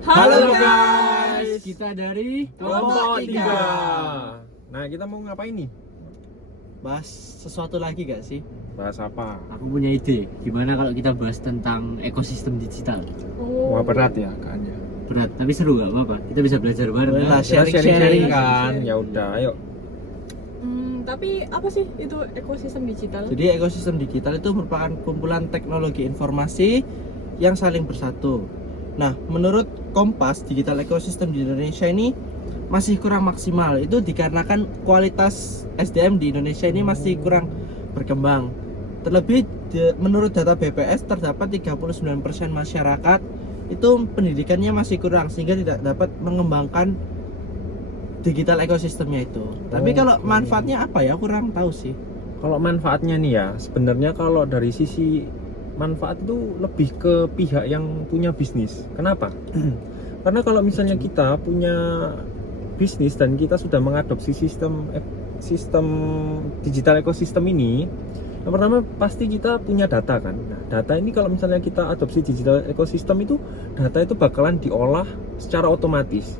Halo guys, kita dari Kelompok 3. Nah, kita mau ngapain nih? Bahas sesuatu lagi gak sih? Bahas apa? Aku punya ide, gimana kalau kita bahas tentang ekosistem digital? Wah, berat ya kayaknya. Berat, tapi seru gak apa-apa. Kita bisa belajar bareng. Boleh lah, Kita sharing-sharing sharing kan. sharing. Ya udah, ayo. Tapi apa sih itu ekosistem digital? Jadi ekosistem digital itu merupakan kumpulan teknologi informasi yang saling bersatu. Nah, menurut Kompas, digital ekosistem di Indonesia ini masih kurang maksimal. Itu dikarenakan kualitas SDM di Indonesia ini masih kurang berkembang. Terlebih menurut data BPS terdapat 39% masyarakat itu pendidikannya masih kurang sehingga tidak dapat mengembangkan digital ekosistemnya itu. Tapi kalau manfaatnya apa ya? Kurang tahu sih. Kalau manfaatnya nih ya, sebenarnya kalau dari sisi manfaat itu lebih ke pihak yang punya bisnis. Kenapa? Karena kalau misalnya kita punya bisnis dan kita sudah mengadopsi sistem digital ekosistem ini, yang pertama pasti kita punya data kan. Nah, data ini kalau misalnya kita adopsi digital ekosistem itu, data itu bakalan diolah secara otomatis.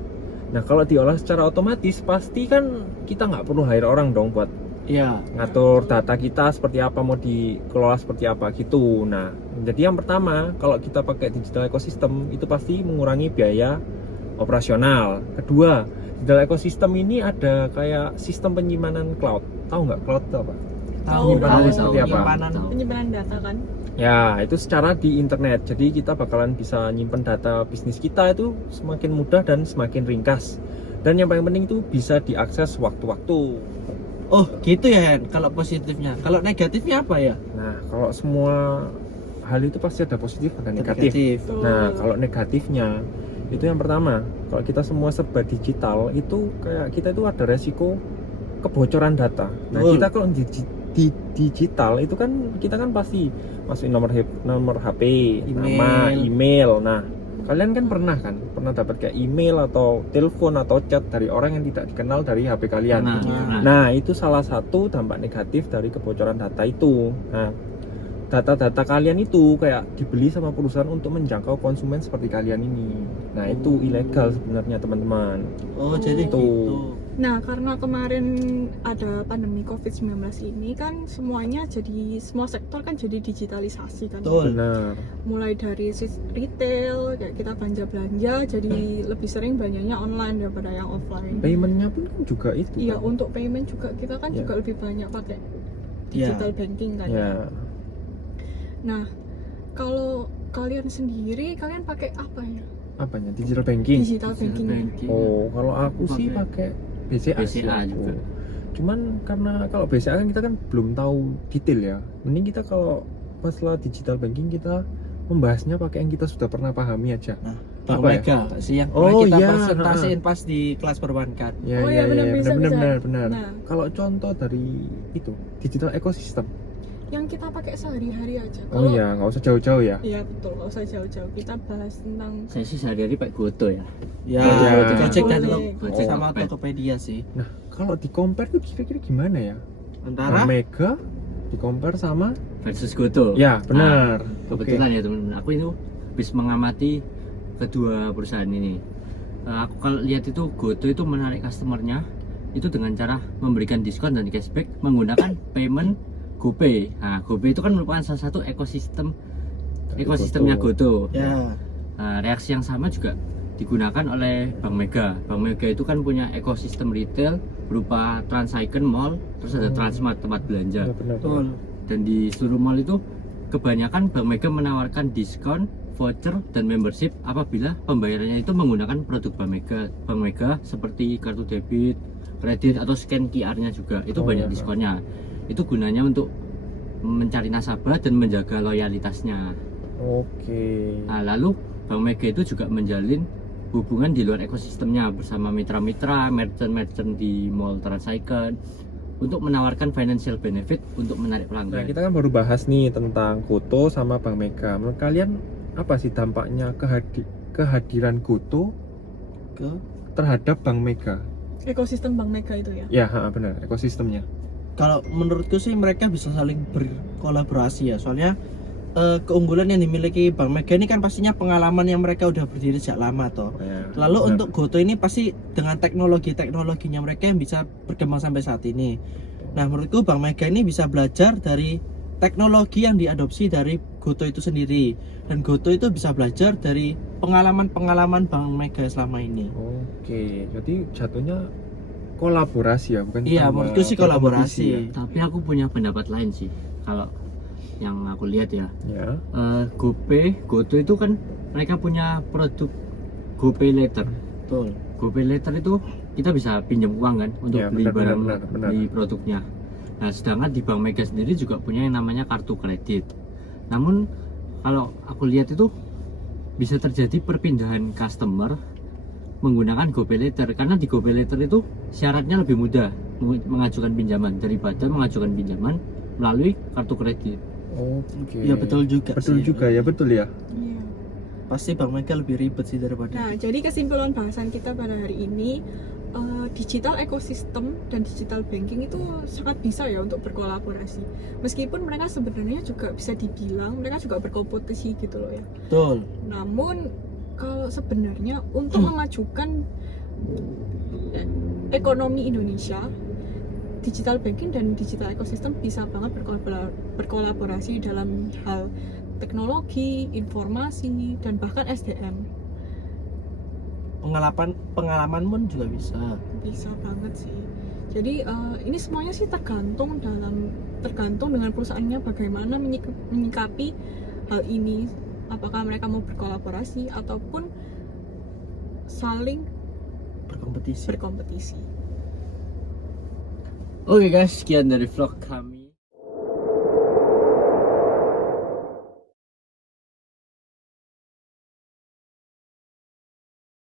Nah, kalau diolah secara otomatis pasti kan kita nggak perlu hire orang dong buat ngatur data kita seperti apa, mau dikelola seperti apa gitu. Nah, jadi yang pertama kalau kita pakai digital ekosistem itu pasti mengurangi biaya operasional. Kedua, digital ekosistem ini ada kayak sistem penyimpanan cloud. Tahu nggak cloud itu apa? Tahu, Penyimpanannya tahu. seperti apa? Penyimpanan data kan? Ya, itu secara di internet. Jadi kita bakalan bisa nyimpen data bisnis kita itu semakin mudah dan semakin ringkas. Dan yang paling penting itu bisa diakses waktu-waktu. Oh, gitu ya, Hen. Kalau positifnya. Kalau negatifnya apa ya? Nah, kalau semua hal itu pasti ada positif ada negatif. Nah, kalau negatifnya itu yang pertama, kalau kita semua serba digital itu kayak kita itu ada resiko kebocoran data. Nah, kita kalau di digital itu kan kita kan pasti masukin nomor HP, nama, email. Nah, kalian kan pernah dapat kayak email atau telepon atau chat dari orang yang tidak dikenal dari HP kalian. Nah, itu salah satu dampak negatif dari kebocoran data itu. Nah, data-data kalian itu kayak dibeli sama perusahaan untuk menjangkau konsumen seperti kalian ini. Nah, itu ilegal sebenarnya, teman-teman. Oh, jadi gitu. Nah, karena kemarin ada pandemi COVID-19 ini kan semua sektor kan jadi digitalisasi kan. Betul. Benar. Mulai dari retail, kayak kita belanja jadi lebih sering banyaknya online daripada yang offline. Paymentnya pun kan juga itu. Iya, kan? untuk payment juga kita kan juga lebih banyak pakai digital banking kan. Ya. Nah, kalau kalian sendiri, kalian pakai apa ya? Apanya? Digital banking. Digital banking. Oh, kalau aku sih pakai BCA sih aku. juga. Cuman karena kalau BCA kan kita kan belum tahu detail ya. Mending kita kalau masalah digital banking kita membahasnya pakai yang kita sudah pernah pahami aja. Nah, Bang Apa ya? Mega sih yang Oh, pernah kita iya, presentasiin pas di kelas perbankan. Ya, Oh, iya, benar, bisa. benar. Nah. Kalau contoh dari itu digital ekosistem. Yang kita pakai sehari-hari aja. Oh iya, nggak usah jauh-jauh ya. Iya betul, nggak usah jauh-jauh. Kita bahas tentang Saya sih sehari-hari pakai Goto ya. Ya, Ya. Gojek dan Boleh. sama Gojek. Tokopedia sih. Nah, kalau di compare tuh kira-kira gimana ya? Antara Mega di compare sama Versus Goto. ya benar. Kebetulan ya teman-teman, aku itu habis mengamati kedua perusahaan ini. Aku kalau lihat itu Goto itu menarik customernya itu dengan cara memberikan diskon dan cashback menggunakan payment GoPay. Nah, GoPay itu kan merupakan salah satu ekosistemnya Goto. ya. Nah, reaksi yang sama juga digunakan oleh Bank Mega. Bank Mega itu kan punya ekosistem retail berupa Transicon Mall, terus ada Transmart tempat belanja. Ya, benar. Betul. Dan di seluruh mall itu kebanyakan Bank Mega menawarkan diskon, voucher, dan membership apabila pembayarannya itu menggunakan produk Bank Mega seperti kartu debit, kredit, atau scan QR-nya juga. Itu banyak diskonnya. Itu gunanya untuk mencari nasabah dan menjaga loyalitasnya. Oke. Nah, lalu Bank Mega itu juga menjalin hubungan di luar ekosistemnya bersama mitra-mitra, merchant-merchant di mall Transicon untuk menawarkan financial benefit untuk menarik Nah, pelanggan. kita kan baru bahas nih tentang Goto sama Bank Mega. Menurut kalian apa sih dampaknya kehadiran Goto terhadap Bank Mega? ekosistem Bank Mega itu ya. Ya, benar, ekosistemnya. Kalau menurutku sih mereka bisa saling berkolaborasi ya. Soalnya keunggulan yang dimiliki Bank Mega ini kan pastinya pengalaman yang mereka udah berdiri sejak lama toh. Ya, Lalu benar. untuk GoTo ini pasti dengan teknologinya mereka yang bisa berkembang sampai saat ini. Nah, menurutku Bank Mega ini bisa belajar dari teknologi yang diadopsi dari GoTo itu sendiri, dan GoTo itu bisa belajar dari pengalaman-pengalaman Bank Mega selama ini. Oke, jadi jatuhnya kolaborasi ya, bukan Iya, tambah menurutku sih berkompetisi ya? kolaborasi. Tapi aku punya pendapat lain sih. Kalau yang aku lihat ya, Ya. GoPay, GoTo itu kan mereka punya produk GoPay Later. Betul. GoPay Later itu kita bisa pinjam uang kan untuk Ya, beli benar, barang, benar. beli produknya. Nah, sedangkan di Bank Mega sendiri juga punya yang namanya kartu kredit. Namun kalau aku lihat itu bisa terjadi perpindahan customer menggunakan GoPay Later, karena di GoPay Later itu syaratnya lebih mudah mengajukan pinjaman daripada mengajukan pinjaman melalui kartu kredit. Oke. Ya betul juga. Betul sih. juga ya, betul ya. Iya. Pasti Bank Mega lebih ribet sih daripada. Nah, jadi kesimpulan bahasan kita pada hari ini, digital ekosistem dan digital banking itu sangat bisa ya untuk berkolaborasi. Meskipun mereka sebenarnya juga bisa dibilang mereka juga berkompetisi gitu loh ya. Betul. Namun kalau sebenarnya untuk memajukan ekonomi Indonesia, digital banking dan digital ekosistem bisa banget berkolaborasi dalam hal teknologi, informasi, dan bahkan SDM. Pengalaman pun juga bisa. Bisa banget sih. Jadi ini semuanya sih tergantung dengan perusahaannya bagaimana menyikapi hal ini. Apakah mereka mau berkolaborasi ataupun saling Berkompetisi. berkompetisi. Oke guys, sekian dari vlog kami.